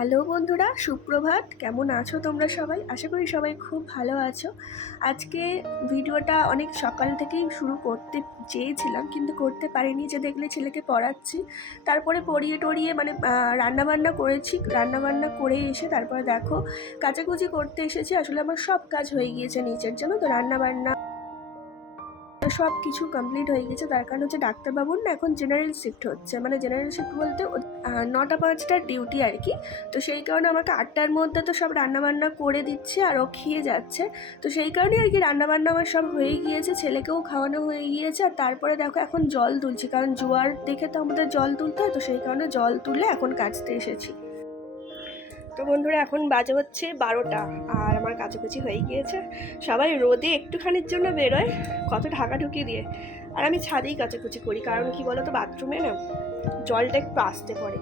Hello বন্ধুরা, সুপ্রভাত। কেমন আছো তোমরা সবাই? আশা করি সবাই খুব ভালো আছো। আজকে ভিডিওটা অনেক সকাল থেকেই শুরু করতে চেয়েছিলাম, কিন্তু করতে পারিনি। যে দেখলে ছেলেকে পড়াচ্ছি, তারপরে পড়িয়ে টড়িয়ে রান্নাবান্না করেছি। রান্নাবান্না করে এসে তারপরে দেখো কাচাকুচি করতে এসেছি। আসলে আমার সব কাজ হয়ে গিয়েছে নিচের জন্য, তো রান্নাবান্না সব কিছু কমপ্লিট হয়ে গেছে। তার কারণ হচ্ছে ডাক্তারবাবুর না এখন জেনারেল শিফট হচ্ছে, মানে জেনারেল শিফট বলতে 9টা-5টার ডিউটি আর কি। তো সেই কারণে আমাকে 8টার মধ্যে তো সব রান্নাবান্না করে দিচ্ছে আর ও খেয়ে যাচ্ছে। তো সেই কারণে আর কি রান্নাবান্না আমার সব হয়ে গিয়েছে, ছেলেকেও খাওয়ানো হয়ে গিয়েছে। আর তারপরে দেখো এখন জল তুলছি, কারণ জোয়ার দেখে তো আমাদের জল তুলতে হয়। তো সেই কারণে জল তুলে এখন কাচতে এসেছি। তো বন্ধুরা এখন বাজে হচ্ছে 12টা আর আমার কাচাকুচি হয়ে গিয়েছে। সবাই রোদে একটুখানির জন্য বেরোয়, কত ঢাকাঢুকি দিয়ে। আর আমি ছাদেই কাচাকুচি করি, কারণ কি বলো তো, বাথরুমে না জলটা একটু আসতে পড়ে।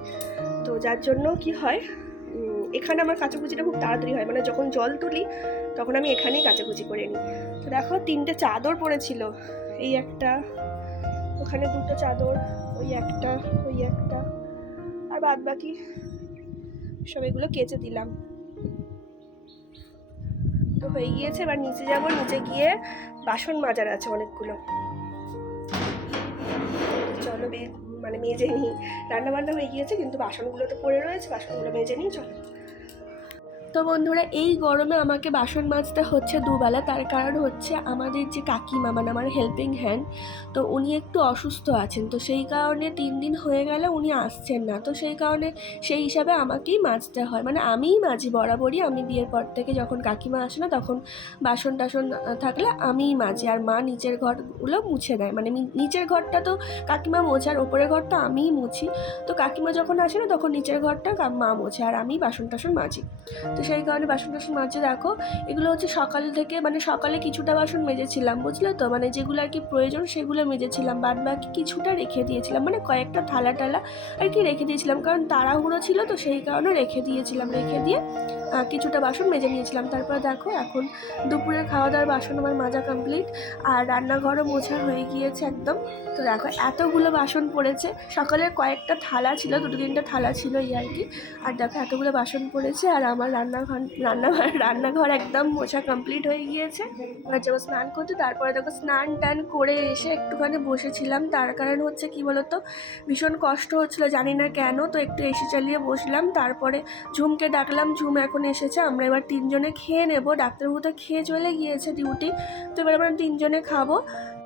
তো যার জন্য কি হয়, এখানে আমার কাচাকুচিটা খুব তাড়াতাড়ি হয়। মানে যখন জল তুলি তখন আমি এখানেই কাচাকুচি করে নিই। তো দেখো 3টে চাদর পড়েছিল, এই একটা, ওখানে 2টো চাদর, ওই একটা, ওই একটা, আর বাদ বাকি সব এগুলো কেচে দিলাম। তো হয়ে গিয়েছে। এবার নিচে যাবো, নিচে গিয়ে বাসন মাজার আছে অনেকগুলো। চলো মেজে নিই। রান্না বান্না হয়ে গিয়েছে, কিন্তু বাসনগুলো তো পড়ে রয়েছে, বাসনগুলো মেজে নিই চলো। তো বন্ধুরা এই গরমে আমাকে বাসন মাজতে হচ্ছে দুবেলা। তার কারণ হচ্ছে আমাদের যে কাকিমা, মানে আমার হেল্পিং হ্যান্ড, তো উনি একটু অসুস্থ আছেন। তো সেই কারণে 3 দিন হয়ে গেল উনি আসছেন না। তো সেই কারণে সেই হিসাবে আমাকেই মাজতে হয়, মানে আমিই মাজি বরাবরই। আমি বিয়ের পর থেকে যখন কাকিমা আসে না তখন বাসন টাসন থাকলে আমিই মাজি, আর মা নিচের ঘরগুলো মুছে দেয়। মানে নিচের ঘরটা তো কাকিমা মোছে আর ওপরের ঘরটা আমিই মুছি। তো কাকিমা যখন আসে না তখন নিচের ঘরটা মা মোছে আর আমি বাসন টাসন মাজি। তো সেই কারণে বাসন টাসন মাজতে দেখো এগুলো হচ্ছে সকাল থেকে, মানে সকালে কিছুটা বাসন মেজেছিলাম, বুঝলে তো, মানে যেগুলো আর কি প্রয়োজন সেগুলো মেজেছিলাম, বাদ বাকি কিছুটা রেখে দিয়েছিলাম, মানে কয়েকটা থালা টালা আর কি রেখে দিয়েছিলাম, কারণ তাড়াহুড়ো ছিল। তো সেই কারণে রেখে দিয়েছিলাম, রেখে দিয়ে কিছুটা বাসন মেজে নিয়েছিলাম। তারপর দেখো এখন দুপুরের খাওয়া দাওয়ার বাসন আমার মাজা কমপ্লিট, আর রান্নাঘরও মোছা হয়ে গিয়েছে একদম। তো দেখো এতগুলো বাসন পড়েছে, সকালের কয়েকটা থালা ছিল, 2-3টা থালা ছিল এই আর কি। আর দেখো এতগুলো বাসন পড়েছে, আর আমার রান্নাঘর একদম মোছা কমপ্লিট হয়ে গিয়েছে। এবার যাবো স্নান করতে। তারপরে দেখো স্নান টান করে এসে একটুখানি বসেছিলাম। তার কারণ হচ্ছে কি বলতো, ভীষণ কষ্ট হচ্ছিলো, জানি না কেন। তো একটু এসি চালিয়ে বসলাম, তারপরে ঝুমকে ডাকলাম, ঝুম এখন এসেছে। আমরা এবার 3জনে খেয়ে নেবো, ডাক্তারবাবু তো খেয়ে চলে গিয়েছে ডিউটি। তো এবার আমরা 3জনে খাবো।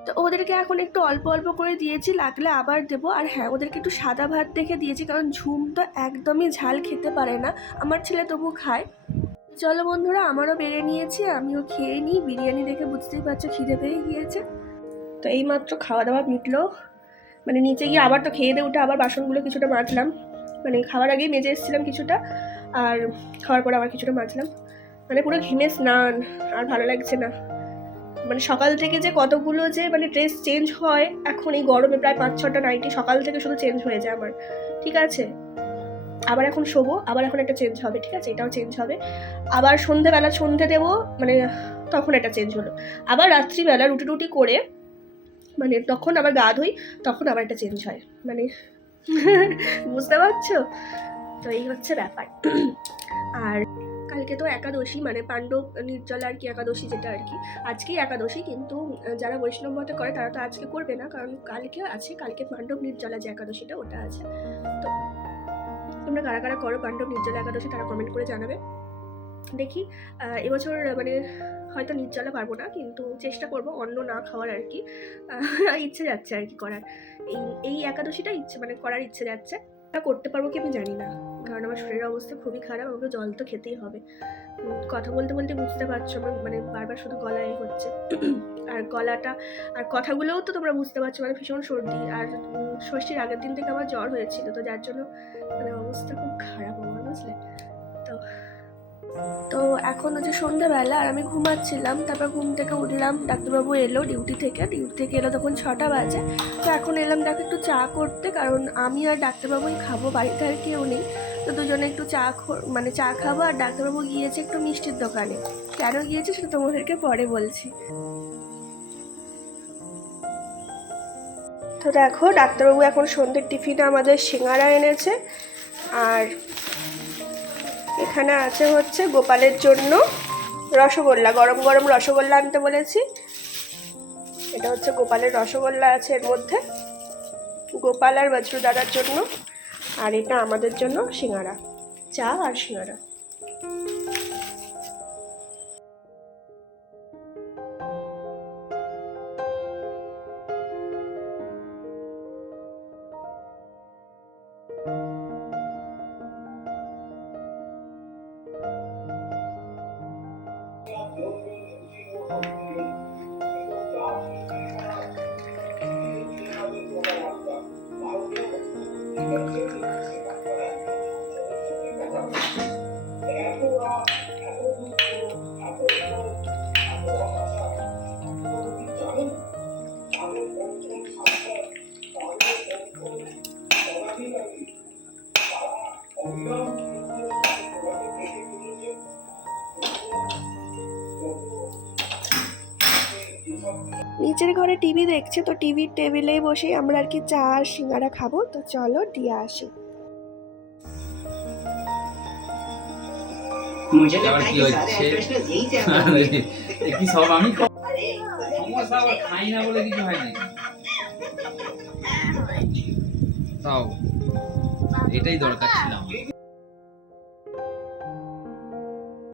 তো ওদেরকে এখন একটু অল্প অল্প করে দিয়েছি, লাগলে আবার দেবো। আর হ্যাঁ, ওদেরকে একটু সাদা ভাত দেখে দিয়েছি, কারণ ঝুম তো একদমই ঝাল খেতে পারে না, আমার ছেলে তবু খায়। চলো বন্ধুরা, আমারও বেড়ে নিয়েছি, আমিও খেয়ে নিই। বিরিয়ানি দেখে বুঝতেই পারছো খিদে পেয়ে গিয়েছে। তো এইমাত্র খাওয়া দাওয়া মিটলো, মানে নিচে গিয়ে আবার তো খেয়ে দিয়ে উঠে আবার বাসনগুলো কিছুটা মাজলাম, মানে খাওয়ার আগেই মেজে এসেছিলাম কিছুটা, আর খাওয়ার পরে আবার কিছুটা মাজলাম। মানে পুরো ঘেমে স্নান, আর ভালো লাগছে না। মানে সকাল থেকে যে কতগুলো যে মানে ড্রেস চেঞ্জ হয় এখন এই গরমে, প্রায় 5-6টা নাইটি সকাল থেকে শুধু চেঞ্জ হয়ে যায় আমার। ঠিক আছে, আবার এখন শোবো, আবার এখন একটা চেঞ্জ হবে, ঠিক আছে, এটাও চেঞ্জ হবে। আবার সন্ধেবেলা সন্ধে দেবো, মানে তখন একটা চেঞ্জ হলো। আবার রাত্রিবেলা রুটি টুটি করে, মানে তখন আবার গা ধুই, তখন আবার একটা চেঞ্জ হয়, মানে বুঝতে পারছো? তো এই হচ্ছে ব্যাপার। আর কালকে তো একাদশী, মানে পাণ্ডব নির্জলা আর কি একাদশী, যেটা আর কি আজকেই একাদশী। কিন্তু যারা বৈষ্ণব মতে করে তারা তো আজকে করবে না, কারণ কালকে আছে, কালকে পাণ্ডব নির্জলা যে একাদশীটা ওটা আছে। তো তোমরা কারা কারা করো পাণ্ডব নির্জলা একাদশী তারা কমেন্ট করে জানাবে। দেখি এবছর মানে হয়তো নির্জলা পারবো না, কিন্তু চেষ্টা করবো অন্ন না খাওয়ার আর কি। ইচ্ছে যাচ্ছে আর কি করার, এই একাদশীটা ইচ্ছে মানে করার ইচ্ছে যাচ্ছে। করতে পারবো কি আমি জানি না, কারণ আমার শরীরের অবস্থা খুবই খারাপ। আমাকে জল তো খেতেই হবে। কথা বলতে বলতে বুঝতে পারছো আমার মানে বারবার শুধু গলায় হচ্ছে, আর গলাটা আর কথাগুলোও তো তোমরা বুঝতে পারছো, মানে ভীষণ সর্দি। আর ষষ্ঠীর আগের দিন থেকে আমার জ্বর হয়েছিল, তো যার জন্য মানে অবস্থা খুব খারাপ আমার, বুঝলে তো। তো এখন হচ্ছে সন্ধ্যাবেলা, আর আমি ঘুমাচ্ছিলাম। তারপর ঘুম থেকে উঠলাম, ডাক্তারবাবু এলো ডিউটি থেকে এলো তখন 6টা বাজে। তো এখন এলাম দেখো একটু চা করতে, কারণ আমি আর ডাক্তারবাবুই খাবো, বাড়িতে আর কেউ নেই। তো দুজনে একটু মানে চা খাবো। আর ডাক্তারবাবু গিয়েছে একটু মিষ্টির দোকানে, কেন গিয়েছে সেটা তোমাদেরকে পরে বলছি। তো দেখো ডাক্তারবাবু এখন সন্ধ্যের টিফিনে আমাদের সিঙ্গারা এনেছে, আর এখানে আছে হচ্ছে গোপালের জন্য রসগোল্লা, গরম গরম রসগোল্লা আনতে বলেছি। এটা হচ্ছে গোপালের রসগোল্লা আছে এর মধ্যে, গোপাল আর বজ্র দাদার জন্য। আর এটা আমাদের জন্য সিঙ্গারা, চা আর সিঙ্গারা। নিচের ঘরে টিভি দেখছে, তো টিভির টেবিলে বসে আমরা আর কি চা আর সিঙ্গারা খাবো। তো চলো দিয়ে আসি। তাও এটাই দরকার ছিল।